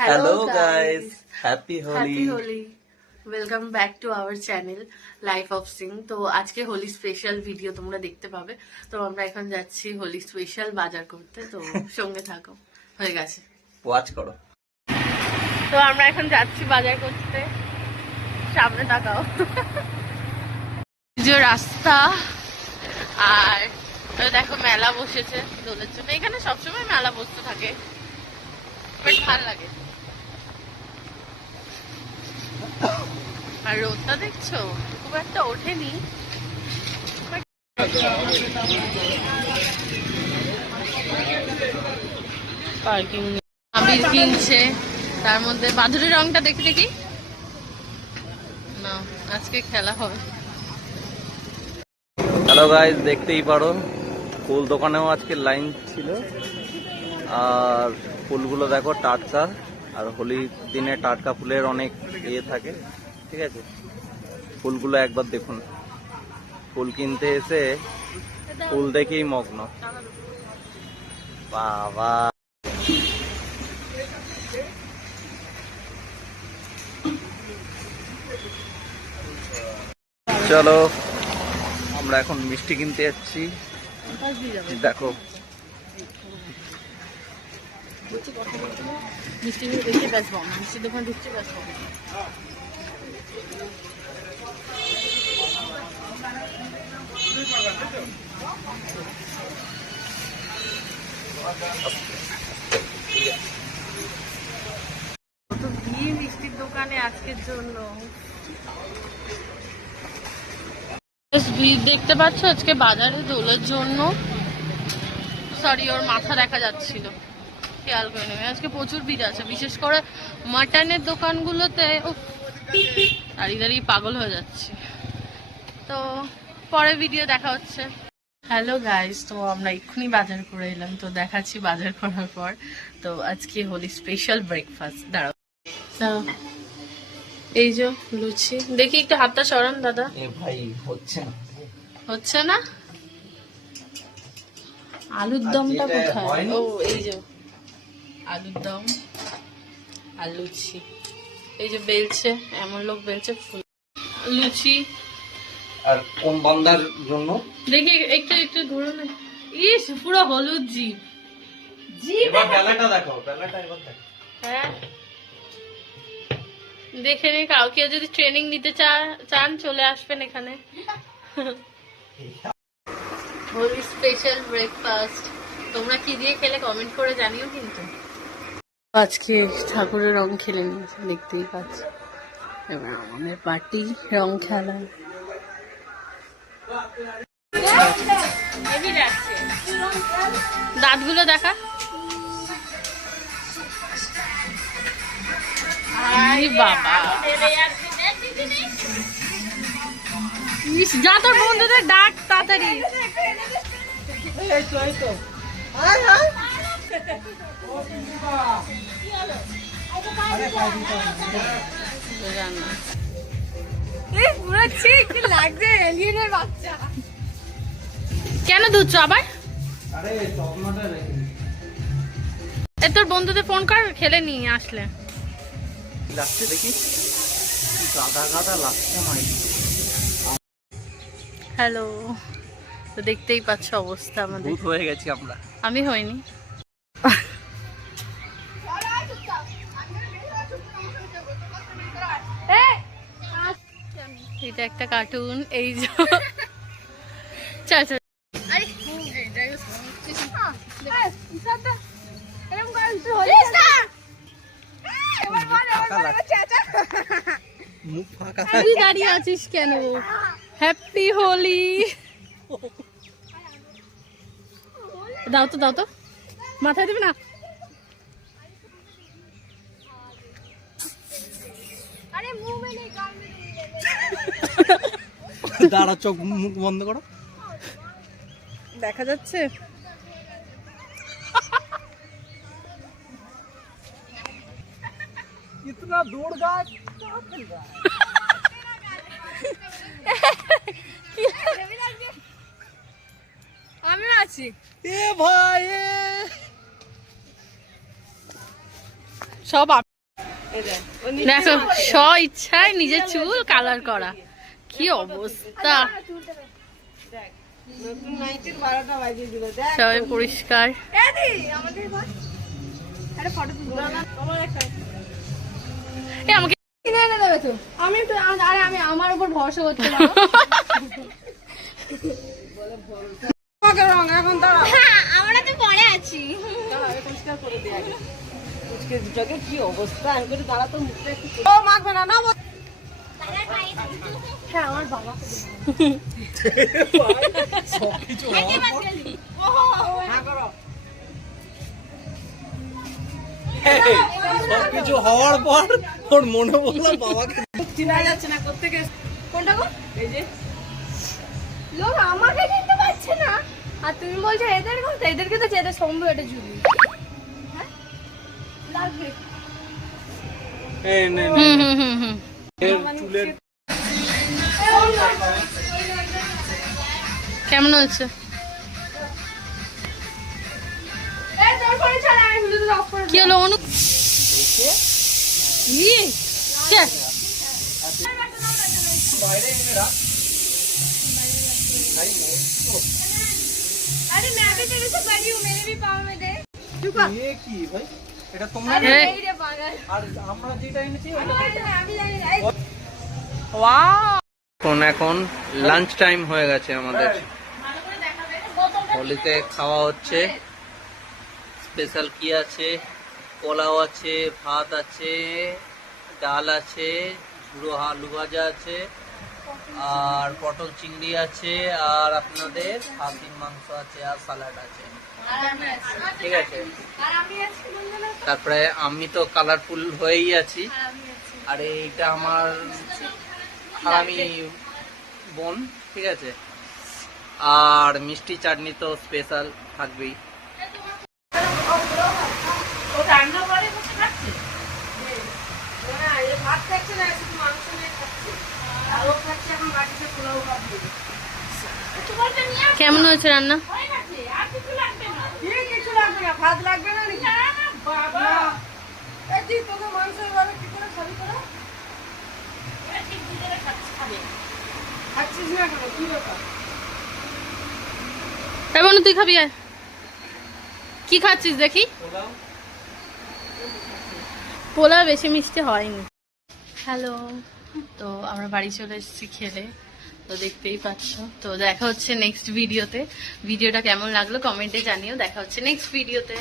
Hello guys, happy Happy Holi. Holi. Welcome back to our channel life of Singh. তো আজকে Holi special video তোমরা দেখতে পাবে। তো আমরা এখন যাচ্ছি হোলি স্পেশাল বাজার করতে, তো সঙ্গে থাকো। হয়ে গেছে, ওয়াচ করো। তো আমরা এখন যাচ্ছি বাজার করতে। সামনে তাকাও, যে রাস্তা। আর দেখো মেলা বসেছে দোলের জন্য। এখানে সবসময় মেলা বসতে থাকে, বাট ভালো লাগে। আর রোদটা দেখছো খুব একটা ওঠেনি। পার্কিং আবির কিনছে, তার মধ্যে বাদুড়ের রংটা দেখি দেখি না, আজকে খেলা হবে। হ্যালো গাইস, দেখতেই পারো ফুল দোকানেও আজকে লাইন ছিল। আর ফুলগুলো দেখো টাটকা, আর হোলির দিনে টাটকা ফুলের অনেক ইয়ে থাকে, ঠিক আছে। ফুলগুলো একবার দেখুন, ফুল কিনতে এসে ফুল দেখেই মগ্ন। বাবা, চলো আমরা এখন মিষ্টি কিনতে যাচ্ছি। দেখো মিষ্টি দেখে বেসবো, মিষ্টি দোকান ঢুকছে বেসবো। কত ভিড় মিষ্টির দোকানে আজকের জন্য। ভিড় দেখতে পাচ্ছ আজকে বাজারে দোলের জন্য। সরি, ওর মাথা দেখা যাচ্ছিল, খেয়াল করে নেবে। আজকে প্রচুর ভিড় আছে, বিশেষ করে মাটনের দোকানগুলোতে দাঁড়িয়ে দাঁড়িয়ে পাগল হয়ে যাচ্ছে। তো পরে ভিডিও দেখা হচ্ছে। হ্যালো গাইস, তো আমরা এক্ষুনি বাজার করে এলাম, তো দেখাচ্ছি বাজার করার পর। তো আজকে হোলি স্পেশাল ব্রেকফাস্ট। দাঁড়াও, এই যে লুচি, দেখি একটু হাতটা সরান দাদা। ভাই হচ্ছে না। আলুর দমটা কোথায়? ও এই যে আলুর দম আর লুচি। এই যে বেলছে, এমন লোক বেলছে ফুল লুচি। আর কোন বান্দার জন্য দেখি একটু একটু ধরুন। ইস, পুরো হলুদ জিভ। এবার বেলাটা দেখো, বেলাটা এবার দেখো। হ্যাঁ, দেখে নি। কাউকে যদি ট্রেনিং নিতে চান চলে আসবেন এখানে। Holi special breakfast. তোমরা কি দিয়ে খেলে কমেন্ট করে জানিও কিন্তু। আজকে ঠাকুরের রং খেলে নিয়েছে, দেখতেই পাচ্ছ। এবার আমাদের পার্টি রং খেলা। দাঁতগুলো দেখা। বাবা, যা তোর বন্ধুদের ডাক তাড়াতাড়ি। কেন ধুচ্ছ আবার? তোর বন্ধুদের ফোন কর, খেলে নিয়ে আসলে। লাগছে দেখি, গাদা গাদা লাগছে মাই। হ্যালো, তো দেখতেই পাচ্ছ অবস্থা আমাদের। ভূত হয়ে গেছি আমরা। আমি হইনি। এটা একটা কার্টুন। এই যে চল চল, তুই দাঁড়িয়ে আছিস কেন? হ্যাপি হোলি। দাও তো দাও তো, মাথায় দেবে না। দাঁড়া, চোখ মুখ বন্ধ করো, দেখা যাচ্ছে। कितना दूर गए, আমি আছি। এ ভাই সব দেখো স্ব ইচ্ছায় নিজের চুল কালার করা, কি অবস্থা। সবাই পরিষ্কার। আমাকে আমি আমার উপর ভরসা করতে পারো। আমরা তো পরে আছি। কি অবস্থা, আমি করে দাঁড়া তো মুখটা একটু ও মাখবে না না। হ্যাঁ আমার বাবা সবকিছু সবকিছু হওয়ার পর ওর মনে বললাম বাবাকে চিনা যাচ্ছে না কোত্থেকে। কোনটা গো? এই যে লোক আমাকে চিনতে পারছে না, আর তুমি বলছো এদের কথা। এদেরকে তো চেতে সম্ভব, এটা ঝুলি লাগবে। এই নে এর চুলের কেমন হচ্ছে? কি হলো অনু? বাইরে এনে রাখ। ये কি ভাই, এটা তোমরা আর আমরা যেটা এনেছি এখন লাঞ্চ টাইম হয়ে গেছে আমাদের। হোলিতে খাওয়া হচ্ছে। স্পেশাল কি আছে? পোলাও আছে, ভাত আছে, ডাল আছে, ঝুড়ো আলু ভাজা আছে, আর পটল চিংড়ি আছে, আর আপনাদের খাসির মাংস আছে, আর স্যালাড আছে। ঠিক আছে, তারপরে আমি তো কালারফুল হয়েই আছি। আর এইটা আমার হারামি বোন। ঠিক আছে, আর মিষ্টি চাটনি তো স্পেশাল থাকবেই। কেমন হয়েছে রান্না? ভাত লাগবে না বাবা, এই যে তোকে মাংস এভাবে কি করে খাবি তোরা? খাচ্ছিস না কেন, কি ব্যাপার? তাই বোন তুই খাবি? আয়। কি খাচ্ছিস দেখি? পোলাও বেশি মিষ্টি হয়নি। হ্যালো, তো আমরা বাড়ি চলে এসেছি খেলে, তো দেখতেই পাচ্ছ। তো দেখা হচ্ছে নেক্সট ভিডিওতে। ভিডিওটা কেমন লাগলো কমেন্টে জানিও। দেখা হচ্ছে নেক্সট ভিডিওতে।